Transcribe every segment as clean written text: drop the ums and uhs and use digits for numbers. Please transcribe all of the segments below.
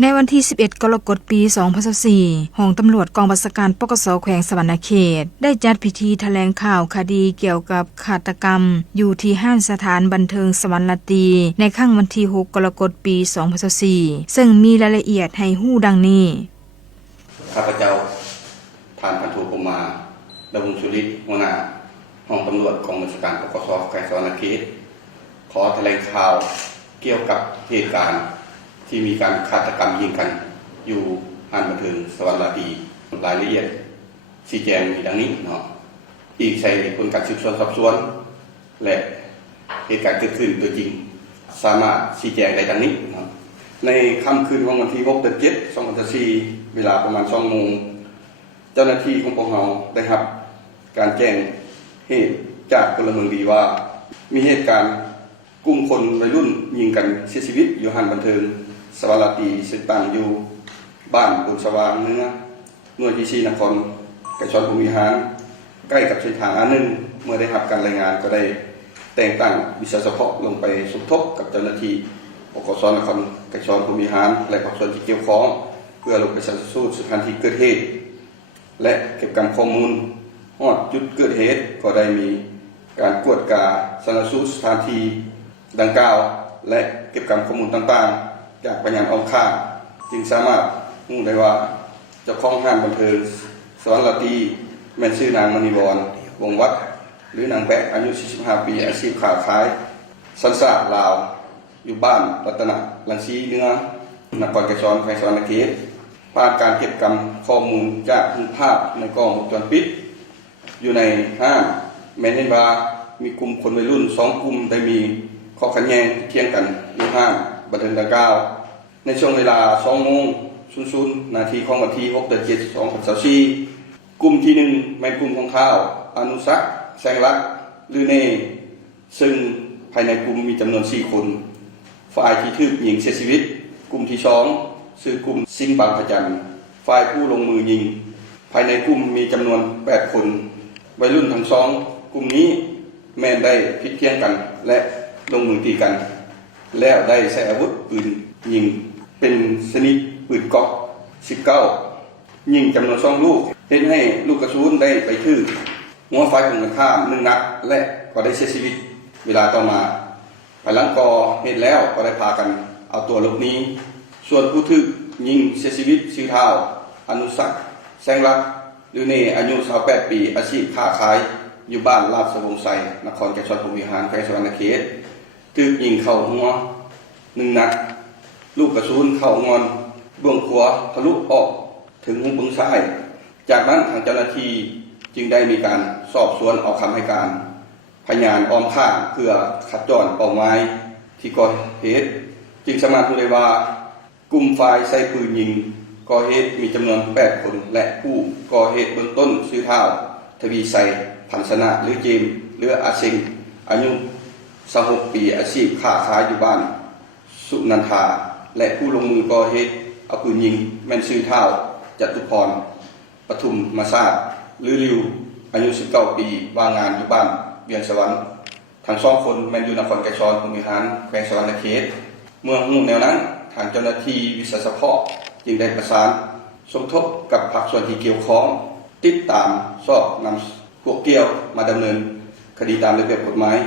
ในวันที่ 11 กรกฎาคม ปี 2024 ห้องตำรวจกองบัญชาการปกส.แขวงสะหวรรณเขตได้จัดพิธีแถลงข่าวคดีเกี่ยวกับฆาตกรรมอยู่ที่ห้างสถานบันเทิงสวรรณราตรีในค่ำวันที่ 6 กรกฎาคม ปี 2024 ซึ่งมีรายละเอียดให้ฮู้ดังนี้ข้าพเจ้าท่านพันโทพมาดำรงสุริศหัวหน้าห้องตำรวจกองบัญชาการปกส.แขวงสะหวรรณเขตขอแถลงข่าวเกี่ยวกับเหตุการณ์ที่มีการฆาตกรรมยิงกันอยู่ห้างบันเทิงสวรรณราตรีรายละเอียดชี้แจงมีดังนี้เนาะอีกใช้ผลการสืบสวนสอบสวนและเหตุการณ์เกิดขึ้นโดยจริงสามารถชี้แจงได้ดังนี้เนาะในค่ำคืนของวันที่ 6 เดือน 7 2024 เวลาประมาณ 2 โมงเจ้าหน้าที่ของปกครองได้รับการแจ้งเหตุจากพลเมืองดีว่ามีเหตุการณ์กลุ่มคนวัยรุ่นยิงกันเสียชีวิตอยู่ห้างบันเทิงสวรรณราตรีซึ่งตั้งอยู่บ้านบุญสว่างเนื้อหน่วยที่4นครไก่ชอนภูมิหารใกล้กับเส้นทางA1เมื่อได้รับการรายงานก็ได้แต่งตั้งวิชาเฉพาะลงไปสมทบกับเจ้าหน้าที่ปกส.นครไก่ชอนภูมิหารและภาคส่วนที่เกี่ยวข้องเพื่อลงไปชันสูตรสถานที่เกิดเหตุและเก็บข้อมูลฮอดจุดเกิดเหตุก็ได้มีการกวดกาชันสูตรสถานที่ดังกล่าวและเก็บข้อมูลต่างๆจากพยานเอาข้างจึงสามารถรู้ได้ว่าเจ้าของห้างบันเทิงสวรรณราตรีแม่นชื่อนางมณีวรวงวัดหรือนางแปะอายุ45 ปีอาชีพค้าขายสัญชาติลาวอยู่บ้านรัตนรังสีเนื้อนครไกรชอนแขวงสะหวรรณเขตผ่านการเก็บข้อมูลจากภาพในกล้องวงจรปิดอยู่ในห้างแม้นเห็นว่ามีกลุ่มคนวัยรุ่น2กลุ่มได้มีข้อขัดแย้งเถียงกันอยู่ห้างบันเทิงดังกล่าวในช่วงเวลา 2:00 นาทีของวันที่ 6 เดือน 7 2024 กลุ่มที่1แม่นกลุ่มของข้าวอนุสักดิ์แสงรักหรือเนซึ่งภายในกลุ่มมีจำนวน4คนฝ่ายที่ถูกยิงเสียชีวิตกลุ่มที่2คือกลุ่มสิงห์บางพระจันทร์ฝ่ายผู้ลงมือยิงภายในกลุ่มมีจำนวน8คนวัยรุ่นทั้ง2กลุ่มนี้แม้นได้ผิดเถียงกันและลงมือตีกันแล้วได้ใช้อาวุธปืนยิงเป็นชนิดปืนก๊อก19ยิงจำนวน2ลูกเฮ็ดให้ลูกกระสุนได้ไปถึงหัวฝ่ายตรงข้าม1นัดและก็ได้เสียชีวิตเวลาต่อมาภายหลังก่อเหตุแล้วก็ได้พากันเอาตัวหลบหนีส่วนผู้ถูกยิงเสียชีวิตชื่อเท้าอนุสักดิ์แสงรักหรือเนอายุ28 ปีอาชีพค้าขายอยู่บ้านราชวงศ์ไสนครไกรชอนภูมิหารแขวงสะหวรรณเขตถูกยิงเข้าหัว1นัดลูกกระสุนเข้างอนเบื้องขวาทะลุออกถึงหูเบื้องซ้ายจากนั้นทางเจ้าหน้าที่จึงได้มีการสอบสวนออกคำให้การพยานอ้อมข้างเพื่อขัดจรเป้าหมายที่ก่อเหตุจึงสามารถรู้ได้ว่ากลุ่มฝ่ายใช้ปืนยิงก่อเหตุมีจำนวน8คนและผู้ก่อเหตุเบื้องต้นชื่อเท้าทวีไสพันธนะหรือเจมหรืออาซิงอายุ26 ปีอาชีพค้าขายอยู่บ้านสุนันทาและผู้ลงมือก่อเหตุเอาปืนยิงแม่นชื่อเท้าจตุพรปทุมมาศาสตร์หรือริวอายุ19 ปีว่างงานอยู่บ้านเวียงสวรรค์ทั้ง2คนแม่นอยู่นครไกรชอนภูมิหารแขวงสะหวรรณเขตเมื่อรู้แนวนั้นทางเจ้าหน้าที่วิชาเฉพาะจึงได้ประสานสมทบกับภาคส่วนที่เกี่ยวข้องติดตามสอบนำพวกเกี่ยวมาดำเนินคดีตามระเบียบกฎหมาย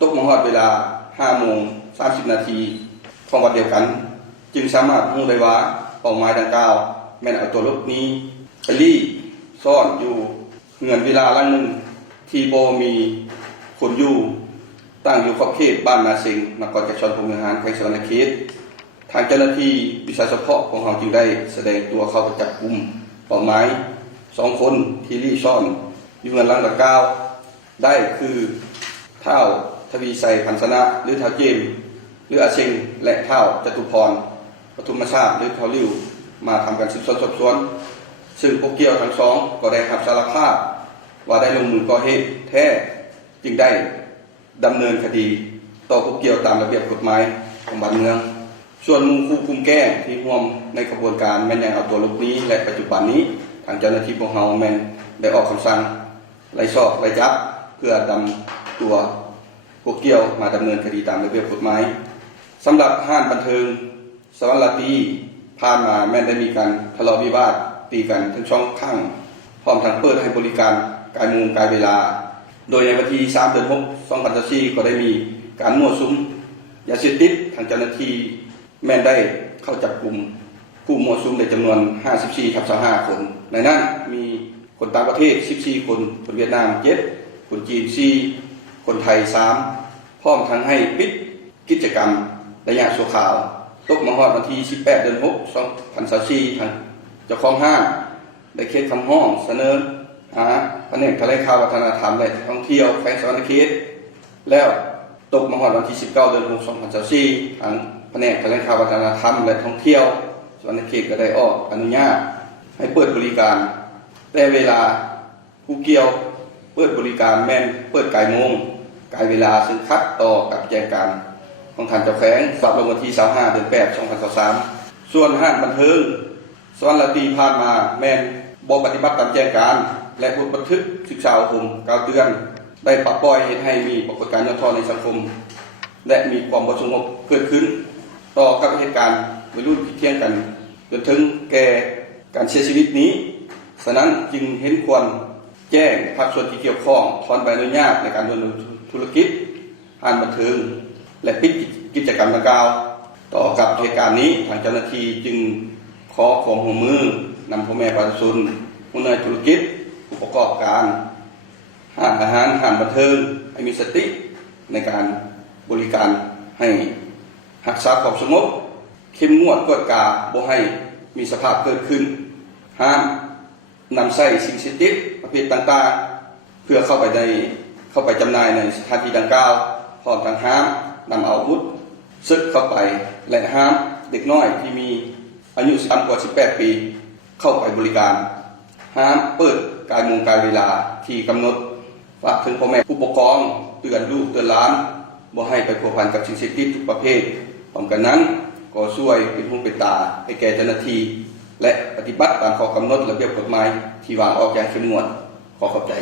ตกมาฮอดเวลา 5:30 นาทีของวันเดียวกันจึงสามารถรู้ได้ว่าเป้าหมายดังกล่าวแม่นเอาตัวรถนี้ไปลี้ซ่อนอยู่เงินเวลาหลังหนึ่งที่บ่มีคนอยู่ตั้งอยู่ขอบเขตบ้านนาสิงห์นครไกรชอนภูมิหารแขวงสะหวรรณเขตทางเจ้าหน้าที่วิชาเฉพาะของเราจึงได้แสดงตัวเข้าจับกุมเป้าหมาย2คนที่ลี้ซ่อนอยู่เงินหลังดังกล่าวได้คือเท้าทวีไสพันธนะหรือเท้าเจมหรืออาเชงและเท้าจตุพรปทุมชาติหรือเท้าริ้วมาทำการสืบสวนสอบสวนซึ่งพวกเกี่ยวทั้ง2ก็ได้รับสารภาพว่าได้ลงมือก่อเหตุแท้จึงได้ดำเนินคดีต่อพวกเกี่ยวตามระเบียบกฎหมายของบ้านเมืองส่วนมูคู่คุมแก้ที่ร่วมในกระบวนการแม่นยังเอาตัวหลบหนีและปัจจุบันนี้ทางเจ้าหน้าที่ของเราแม่นได้ออกคำสั่งไล่สอบไล่จับเพื่อดำตัวพวกเกี่ยวมาดำเนินคดีตามระเบียบกฎหมายสำหรับห้างบันเทิงสวรรณราตรีภ ผ่านมาแม้ได้มีการทะเลาะวิวาทตีกันทั้งช่องข้างพร้อมทั้งเปิดให้บริการกายมุงกายเวลาโดยในวันที่3 เดือน 6 2024ก็ได้มีการมั่วสุมยาเสพติดทางเจ้าหน้าที่แม้ได้เข้าจับกลุ่มผู้มั่วสุมในจำนวน 54/25 คนในนั้นมีคนต่างประเทศ14 คนคนเวียดนาม7คนจีน4คนไทย3พร้อมทั้งให้ปิดกิจกรรมระยะชั่วคราวตกมาฮอดวันที่18 เดือน 6 2024ทางเจ้าของห้างได้เขียนคำร้องเสนอหาแผนกแถลงข่าววัฒนธรรมและท่องเที่ยวแขวงสะหวรรณเขตแล้วตกมาฮอดวันที่19 เดือน 6 2024ทางแผนกแถลงข่าววัฒนธรรมและท่องเที่ยวสะหวรรณเขตก็ได้ออกอนุญาตให้เปิดบริการแต่เวลาผู้เกี่ยวเปิดบริการแม่นเปิดกายโมงกายเวลาซึ่งคัดต่อกับแจ้งการของท่านเจ้าแขวงทราบลงวันที่25 เดือน 8 2023ส่วนห้างบันเทิงสวรรณตีผ่านมาแม่นบ่ปฏิบัติตามแจ้งการและบทบันทึกศึกษาอบรมกล่าวเตือนได้ปรับปล่อยเหตุให้มีปรากฏการณ์ย่อท้อในสังคมและมีความบ่สงบเกิดขึ้นต่อกับเหตุการณ์วัยรุ่นผิดเที่ยงกันจนถึงแก่การเสียชีวิตนี้ฉะนั้นจึงเห็นควรแจ้งภาคส่วนที่เกี่ยวข้องถอนใบอนุญาตในการดำเนินธุรกิจห้างบันเทิงและปิดกิจกรรมดังกล่าวต่อกับเหตุการณ์นี้ทางเจ้าหน้าที่จึงขอความร่วมมือนำพ่อแม่ประชาชนผู้ดำเนินธุรกิจผู้ประกอบการห้างอาหารห้างบันเทิงให้มีสติในการบริการให้รักษาความสงบเข้มงวดกวดกาบ่ให้มีสภาพเกิดขึ้นห้ามนำใส่สิ่งเสพติดประเภทต่างๆเพื่อเข้าไปจำหน่ายในสถานที่ดังกล่าวพร้อมทั้งห้ามนำอาวุธซึกเข้าไปและห้ามเด็กน้อยที่มีอายุต่ำกว่า18 ปีเข้าไปบริการห้ามเปิดกายมุงกายเวลาที่กำหนดฝากถึงพ่อแม่ผู้ปกครองเตือนลูกเตือนหลานบ่ให้ไปพัวพันกับสิ่งเสพติดทุกประเภทพร้อมกันนั้นก็ช่วยเป็นหูเป็นตาให้แก่เจ้าหน้าที่และปฏิบัติตามข้อกำหนดระเบียบกฎหมายที่วางออกอย่างเข้มงวดขอขอบใจ